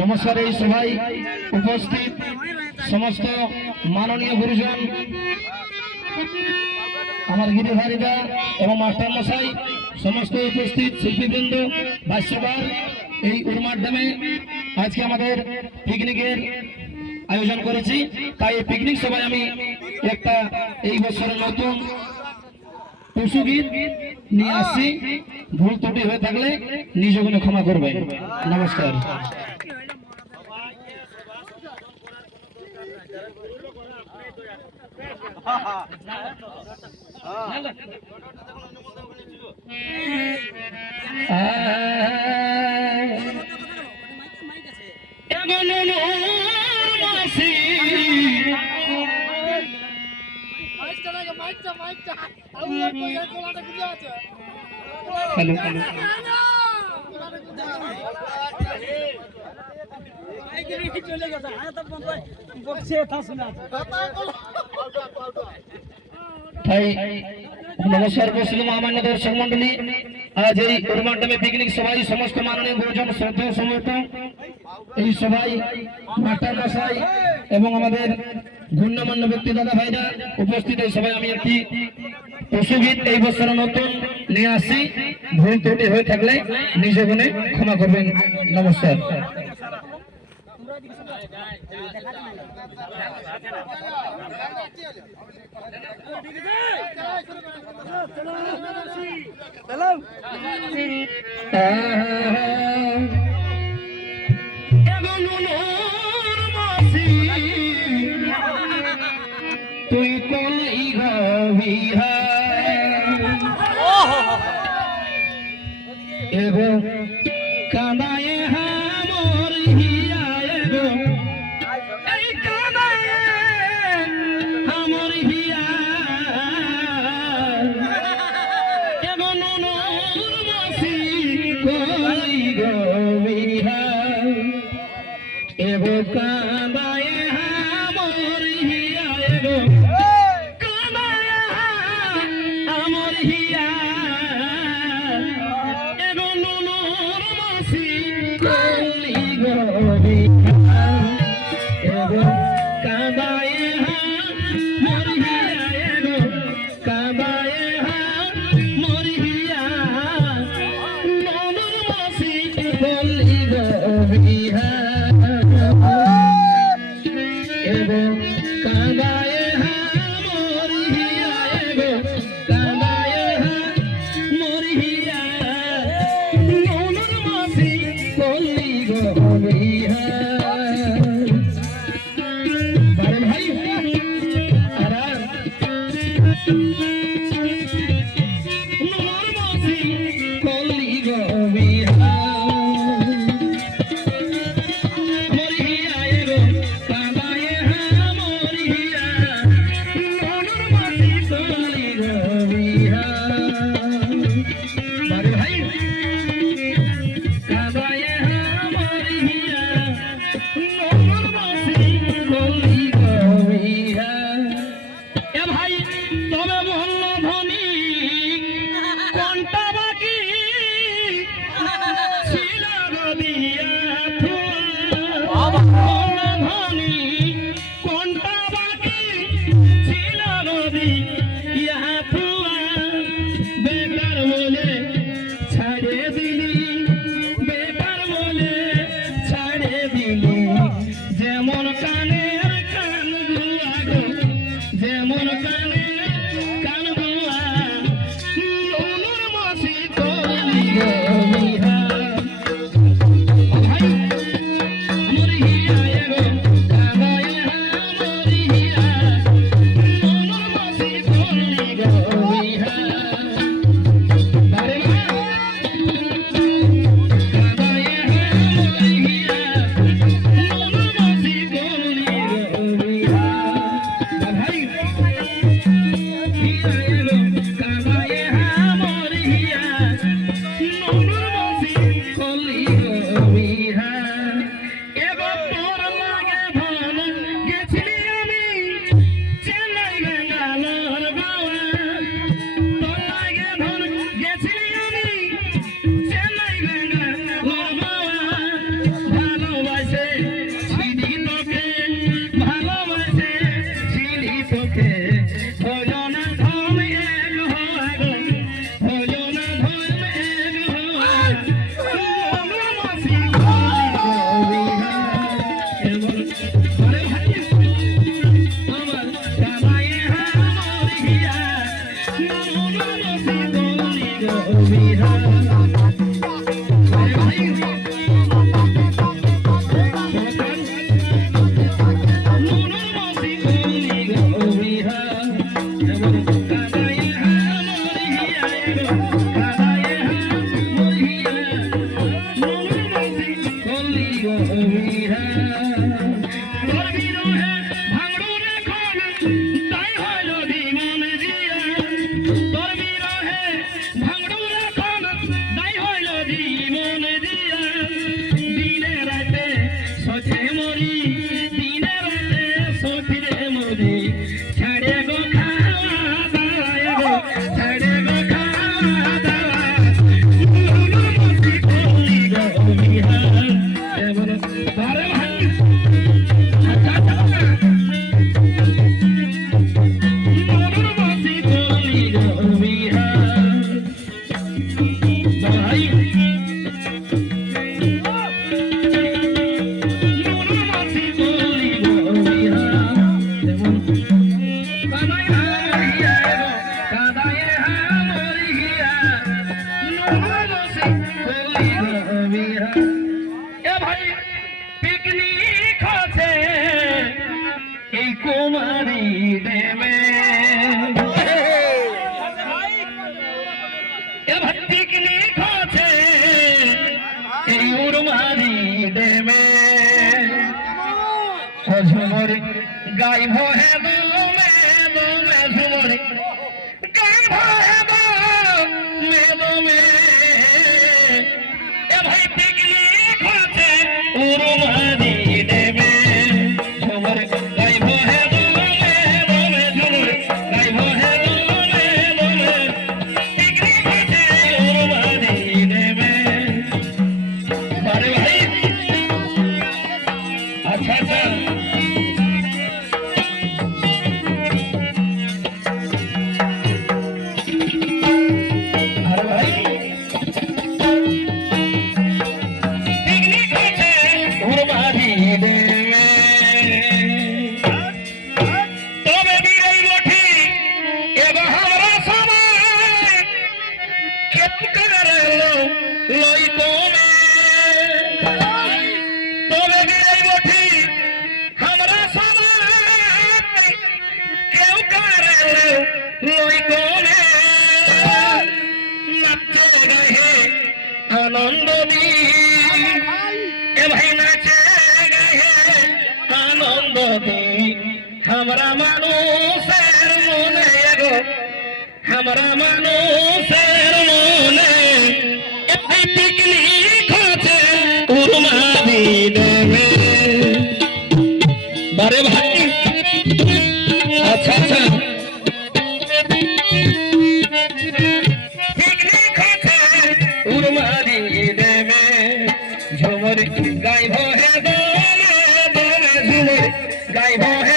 নমস্কার, এই সভায় উপস্থিত সমস্ত মাননীয় গুরুজন, আমার গিরিধারীরা এবং মাস্টার মশাই সমস্ত উপস্থিত শিল্পীবৃন্দ ভাষ্যবার এই উর্মার ড্যামে আজকে আমাদের পিকনিকের আয়োজন করেছি। তাই এই পিকনিক সভায় আমি একটা এই বছরের নতুন টুসু গীত নিয়ে আসছি ভুল ত্রুটি হয়ে থাকলে নিজ গুণে ক্ষমা করবেন নমস্কার। এমন মাসি হ্যালো তাই নমস্কার মুসলিম আমান্য দর্শক মন্ডলী। আজ এই উর্মাড্ডামে পিকনিক সভায় সমস্ত মাননীয় গুরুজন শ্রদ্ধা সমর্থ এই সভায় মাস্টার মশাই এবং আমাদের গণ্যমান্য ব্যক্তি দাদা ভাইরা উপস্থিত এই সবাই আমি একটি পশুগীত এই বছর নতুন নিয়ে আসি ভুল ত্রুটি হয়ে থাকলে নিজ গুণে ক্ষমা করবেন। নমস্কার। এগো কাদায়ে হামর হিয়া এগো এই কাদায়ে হামর হিয়া এগো নুনুর মাসি কলি গবিহা এগো কাদায়ে হামর হিয়া এগো কাদায়ে হামর হিয়া Thank you. ওই কোণে নাচে গহে আনন্দ এ ভাই নাচে গহে আনন্দ আমরা মানুষের মনে এগো আমরা মানুষের guy,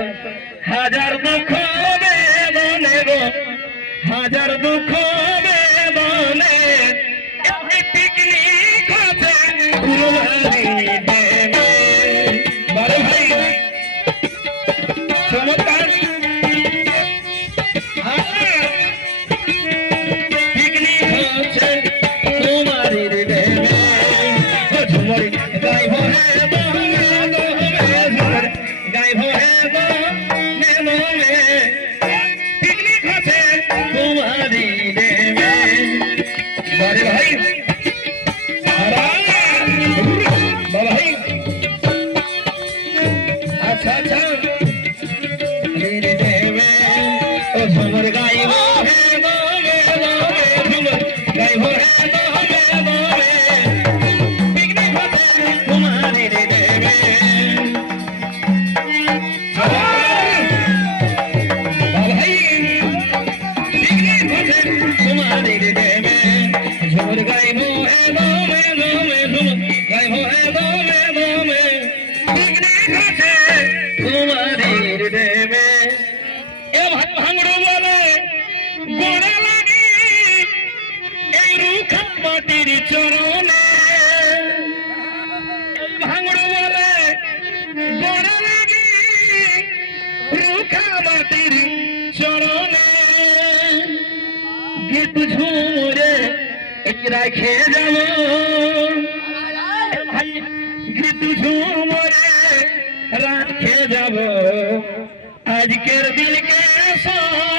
હજાર বড় ভাই আমরা খেয়ে যাব। ভাই গীত ঝুমরে রাখে যাব। আজকের দিলকে সব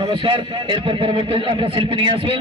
নমস্কার এরপর পরবর্তী আমরা শিল্পী নিয়ে আসবো